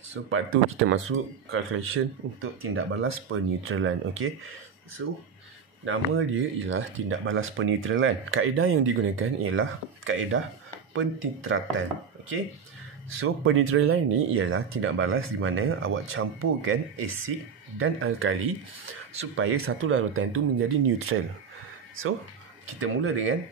So, part tu kita masuk calculation untuk tindak balas peneutralan. Okay. So, nama dia ialah tindak balas peneutralan. Kaedah yang digunakan ialah kaedah penitratan. Okay. So, peneutralan ni ialah tindak balas di mana awak campurkan asid dan alkali supaya satu larutan tu menjadi neutral. So, kita mula dengan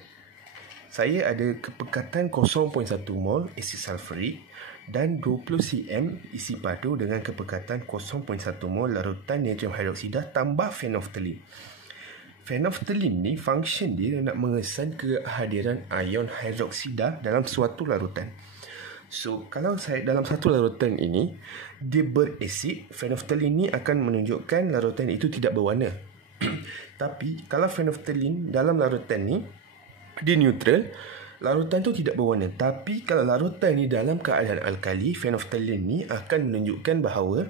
saya ada kepekatan 0.1 mol asid sulfurik dan 20 cm isi padu dengan kepekatan 0.1 mol larutan natrium hidroksida tambah phenolphthalein. Phenolphthalein ni function dia nak mengesan kehadiran ion hidroksida dalam suatu larutan. So, kalau saya dalam satu larutan ini dia berasid, phenolphthalein ni akan menunjukkan larutan itu tidak berwarna. Tapi kalau phenolphthalein dalam larutan ni dia neutral, larutan tu tidak berwarna. Tapi kalau larutan ni dalam keadaan alkali, phenolphthalein ni akan menunjukkan bahawa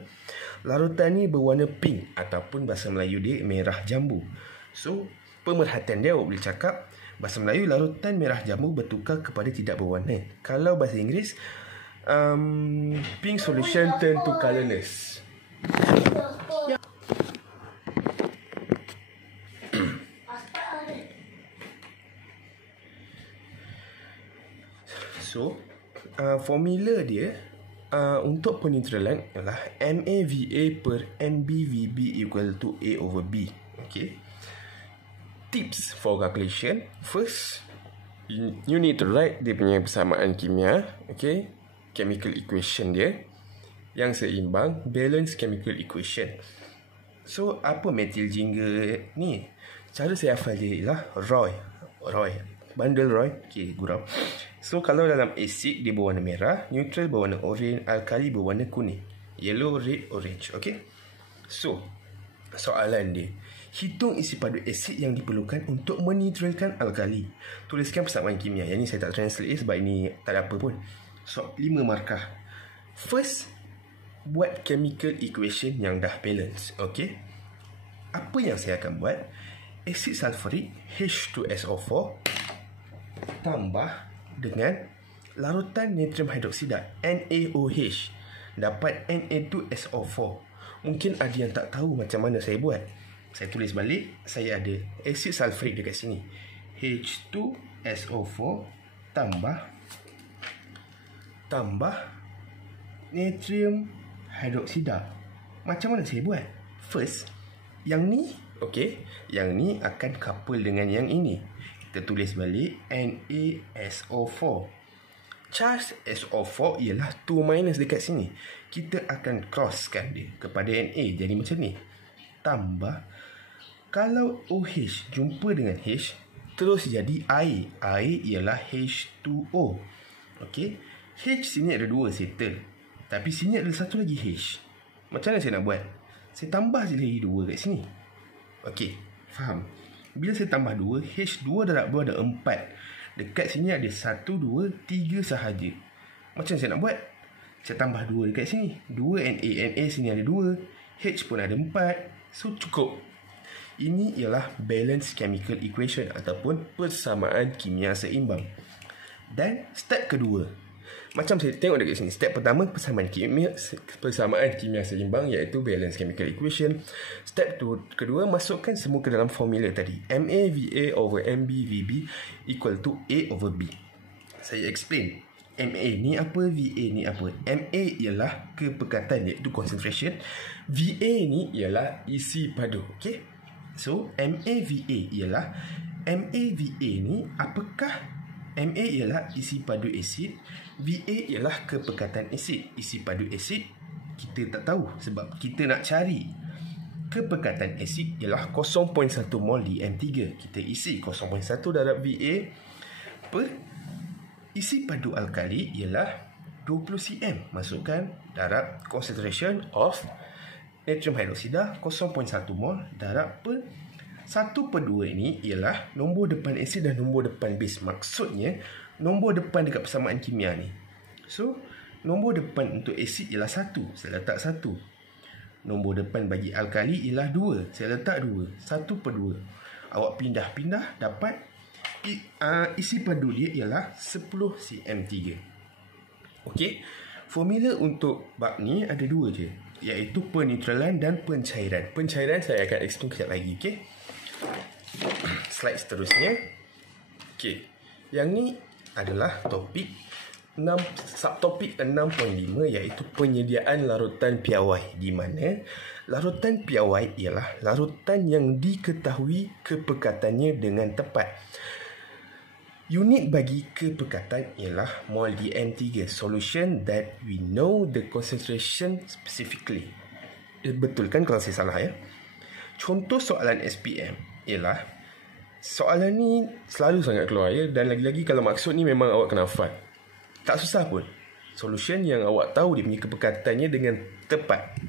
larutan ni berwarna pink ataupun bahasa Melayu dia merah jambu. So, pemerhatian dia awak boleh cakap bahasa Melayu larutan merah jambu bertukar kepada tidak berwarna. Kalau bahasa Inggeris, pink solution turn to colorless. So, formula dia untuk peneutralan adalah MAVA per MBVB equal to A over B. Okay. Tips for calculation. First, you need to write dia punya persamaan kimia. Okay. Chemical equation dia yang seimbang, balance chemical equation. So, apa metil jingga ni? Cara saya hafal dia ialah Roy. Bundle Roy. Okay, gurau. So, kalau dalam asid dia berwarna merah, neutral berwarna oranye, alkali berwarna kuning. Yellow, red, orange. Okay. So, soalan dia, hitung isi padu asid yang diperlukan untuk menetralkan alkali. Tuliskan persamaan kimia. Yang ni saya tak translate sebab ini tak ada apa pun. So, 5 markah. First, buat chemical equation yang dah balance. Okay. Apa yang saya akan buat? Asid sulfurik H2SO4 tambah dengan larutan natrium hidroksida NaOH dapat Na2SO4. Mungkin ada yang tak tahu macam mana saya buat. Saya tulis balik. Saya ada asid sulfurik dekat sini, H2SO4 tambah natrium hidroksida. Macam mana saya buat? First, yang ni, okay, yang ni akan couple dengan yang ini. Kita tulis balik NaSO4. Charge SO4 ialah 2 minus dekat sini. Kita akan crosskan dia kepada Na. Jadi macam ni. Tambah, kalau OH jumpa dengan H, terus jadi air. Air ialah H2O. Okay. H sini ada 2 settle. Tapi sini ada satu lagi H. Macam mana saya nak buat? Saya tambah je lagi 2 kat sini. Okay, faham? Bila saya tambah 2, H2 darab 2 ada 4. Dekat sini ada 1, 2, 3 sahaja. Macam saya nak buat? Saya tambah 2 dekat sini. 2 Na sini ada 2. H pun ada 4. So, cukup. Ini ialah balance chemical equation ataupun persamaan kimia seimbang. Dan step kedua, macam saya tengok dekat sini, step pertama persamaan kimia seimbang iaitu balance chemical equation. Step kedua, masukkan semua ke dalam formula tadi, MAVA over MBVB equal to A over B. Saya explain. MA ni apa, VA ni apa. MA ialah kepekatan iaitu concentration. VA ni ialah isi padu. Okay. So MAVA ialah MAVA ni apakah? MA ialah isi padu asid, VA ialah kepekatan asid. Isi padu asid kita tak tahu sebab kita nak cari kepekatan asid ialah 0.1 mol di M3. Kita isi 0.1 darab VA per isi padu alkali ialah 20 cm. Masukkan darab concentration of natrium hidroksida 0.1 mol darab per 1/2 ini ialah nombor depan asid dan nombor depan base. Maksudnya nombor depan dekat persamaan kimia ni. So, nombor depan untuk asid ialah 1. Saya letak 1. Nombor depan bagi alkali ialah 2. Saya letak 2. 1/2. Awak pindah-pindah dapat isi padu dia ialah 10 cm3. Okey. Formula untuk bab ni ada dua je, iaitu penetralan dan pencairan. Pencairan saya akan explain kejap lagi, okey? Slide seterusnya. Okey. Yang ni adalah topik subtopik 6.5, iaitu penyediaan larutan piawai, di mana larutan piawai ialah larutan yang diketahui kepekatannya dengan tepat. Unit bagi kepekatan ialah mol DM3, solution that we know the concentration specifically. Betul kan kalau saya salah ya? Contoh soalan SPM ialah, soalan ni selalu sangat keluar ya, dan lagi-lagi kalau maksud ni memang awak kena hafal. Tak susah pun. Solution yang awak tahu dia punya kepekatannya dengan tepat.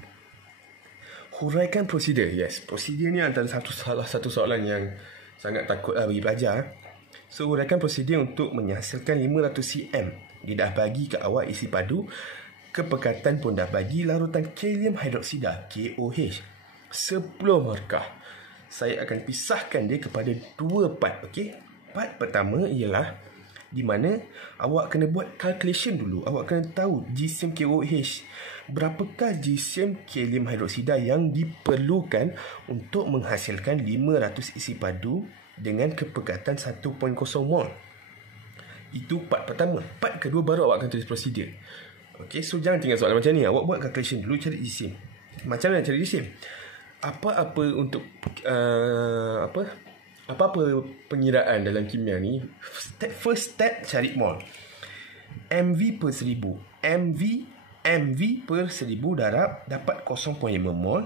Huraikan prosedur. Yes, prosedur ni antara salah satu soalan yang sangat takutlah bagi pelajar. So, huraikan prosedur untuk menghasilkan 500 cm. Dia dah bagi ke awak isi padu. Kepekatan pun dah bagi larutan kalium hidroksida, KOH. 10 markah. Saya akan pisahkan dia kepada 2 part. Okay? Part pertama ialah di mana awak kena buat calculation dulu. Awak kena tahu GCM KOH. Berapakah GCM kalium hidroksida yang diperlukan untuk menghasilkan 500 isi padu dengan kepekatan 1.0 mol. Itu part pertama. Part kedua baru awak akan tulis prosedur. Okey, so jangan tinggal soalan macam ni. Awak buat calculation dulu, cari GCM. Macam mana cari GCM? Apa-apa untuk apa-apa pengiraan dalam kimia ni, first step cari mol. MV per 1000. MV per 1000 darab dapat 0.5 mol.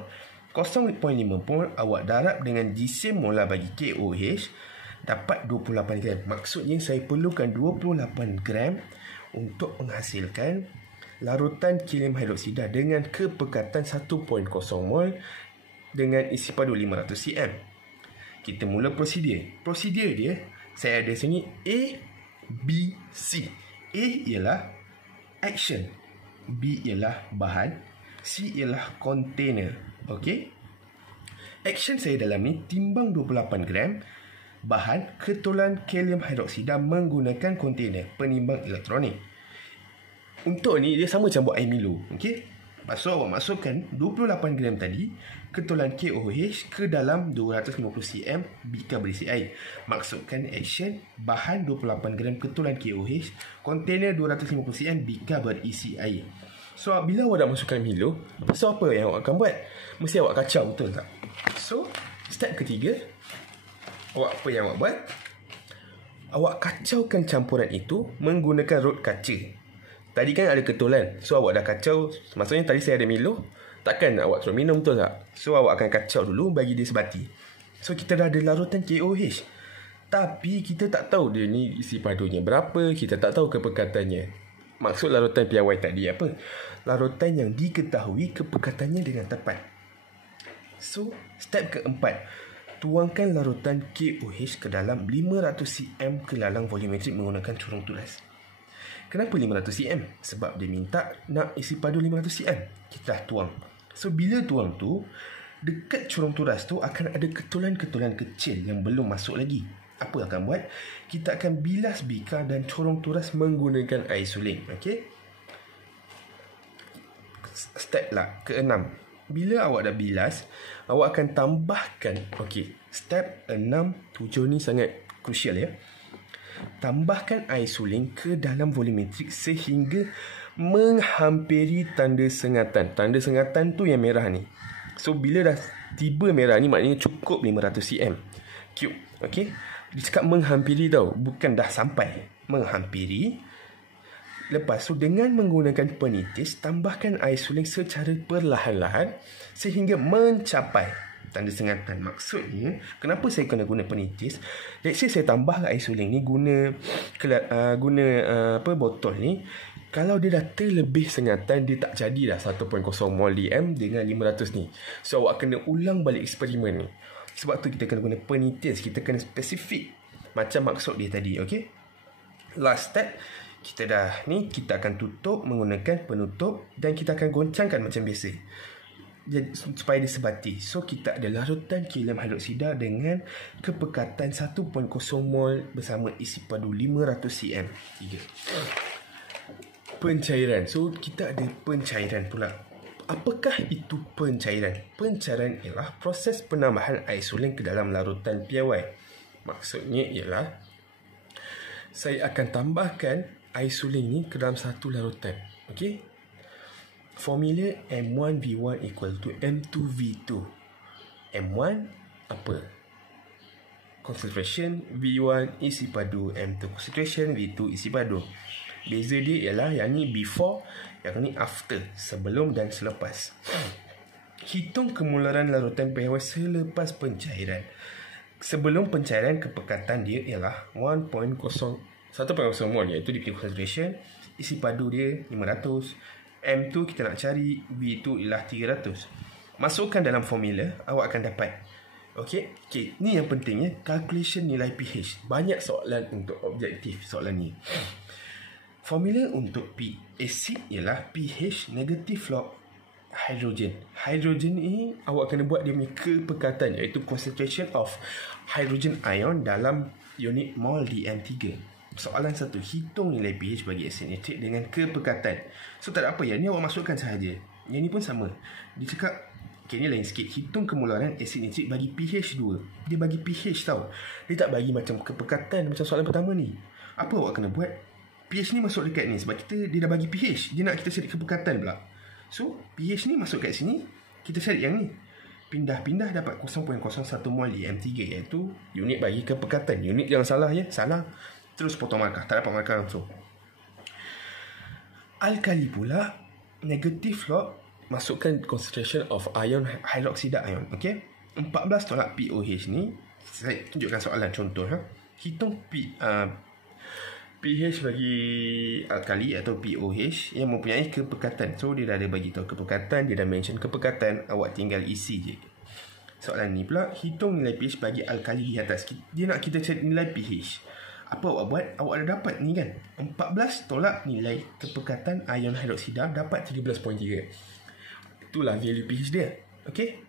0.5 mol awak darab dengan GCM molar bagi KOH dapat 28 gram. Maksudnya saya perlukan 28 gram untuk menghasilkan larutan kalium hidroksida dengan kepekatan 1.0 mol dengan isi padu 500 cm. Kita mula prosedur. Prosedur dia, saya ada sini A, B, C. A ialah action, B ialah bahan, C ialah container. Okey. Action saya dalam ni timbang 28 gram bahan ketulan kalium hidroksida menggunakan kontainer penimbang elektronik. Untuk ni dia sama macam buat air Milo. Okey. So awak masukkan 28 gram tadi ketulan KOH ke dalam 250 cm bikar berisi air. Maksudkan action bahan 28 gram ketulan KOH, kontainer 250 cm bikar berisi air. So bila awak dah masukkan Milo, so apa yang awak akan buat? Mesti awak kacau, betul tak? So step ketiga, apa yang awak buat? Awak kacaukan campuran itu menggunakan rod kaca. Tadi kan ada ketulan, so awak dah kacau. Maksudnya tadi saya ada Milo, takkan awak terus minum, betul tak? So awak akan kacau dulu bagi dia sebati. So kita dah ada larutan KOH, tapi kita tak tahu dia ni isi padunya berapa, kita tak tahu kepekatannya. Maksud larutan piawai tadi apa? Larutan yang diketahui kepekatannya dengan tepat. So step keempat, tuangkan larutan KOH ke dalam 500 cm ke lalang volumetrik menggunakan corong turas. Kenapa 500 cm? Sebab dia minta nak isi padu 500 cm. Kita dah tuang. So bila tuang tu, dekat corong turas tu akan ada ketulan-ketulan kecil yang belum masuk lagi. Apa akan buat? Kita akan bilas bikar dan corong turas menggunakan air suling. Okey? Step lah ke-6. Bila awak dah bilas, awak akan tambahkan. Okey, step 6, 7 ni sangat krusial ya. Tambahkan air suling ke dalam volumetrik sehingga menghampiri tanda sengatan. Tanda sengatan tu yang merah ni. So bila dah tiba merah ni, maknanya cukup 500 cm cube. Okey, dia cakap menghampiri tau, bukan dah sampai, menghampiri. Lepas tu dengan menggunakan penitis, tambahkan air suling secara perlahan-lahan sehingga mencapai tanda sengatan. Maksudnya, kenapa saya kena guna penitis? Let's say saya tambah air suling ni guna botol ni. Kalau dia dah terlebih sengatan, dia tak jadi dah 1.0 mol DM dengan 500 ni. So awak kena ulang balik eksperimen ni. Sebab tu kita kena guna penitis. Kita kena spesifik macam maksud dia tadi. Okay, last step, kita dah ni, kita akan tutup menggunakan penutup dan kita akan goncangkan macam biasa. Jadi, supaya disebati. So kita ada larutan kalium hidroksida dengan kepekatan 1.0 mol bersama isi padu 500 cm. 3. pencairan. So, kita ada pencairan pula. Apakah itu pencairan? Pencairan ialah proses penambahan air suling ke dalam larutan piawai. Maksudnya ialah saya akan tambahkan air suling ni ke dalam satu larutan. Okey? Formula M1V1 equal to M2V2. M1 apa? Concentration. V1 isi padu. M2 concentration. V2 isi padu. Beza dia ialah yang ni before, yang ni after, sebelum dan selepas. Hitung kemularan larutan piawai selepas pencairan. Sebelum pencairan, kepekatan dia ialah 1.0 mol, iaitu dia punya concentration. Isi padu dia 500. M2 kita nak cari, V2 ialah 300. Masukkan dalam formula, awak akan dapat. Okey, ni yang pentingnya, calculation nilai pH. Banyak soalan untuk objektif soalan ni. Formula untuk P acid ialah pH negative log hydrogen. Hydrogen ni awak kena buat dia punya kepekatan, iaitu concentration of hydrogen ion dalam unit mol dm3. Soalan 1, hitung nilai pH bagi asid nitrik dengan kepekatan. So tak ada apa, yang ni awak masukkan sahaja. Yang ni pun sama. Dia cakap, ni lain sikit. Hitung kemularan asid nitrik bagi pH 2. Dia bagi pH tau. Dia tak bagi macam kepekatan macam soalan pertama ni. Apa awak kena buat? pH ni masuk dekat ni sebab dia dah bagi pH. Dia nak kita cari kepekatan pula. So, pH ni masuk kat sini, kita cari yang ni. Pindah-pindah dapat 0.01 mol dm3, iaitu unit bagi kepekatan. Unit jangan salah ya, salah terus potong markah, tak dapat markah langsung. Alkali pula, negative log, masukkan concentration of ion hydroxide ion. Okey, 14 tolak POH ni, saya tunjukkan soalan contoh. Hitung pH bagi alkali atau POH yang mempunyai kepekatan. So, dia dah ada bagi tahu kepekatan, dia dah mention kepekatan, awak tinggal isi je. Soalan ni pula, hitung nilai pH bagi alkali di atas. Dia nak kita cari nilai pH. Apa awak buat? Awak dah dapat ni kan? 14 tolak nilai kepekatan ion hidroksida dapat 13.3. Itulah value pH dia. Okey?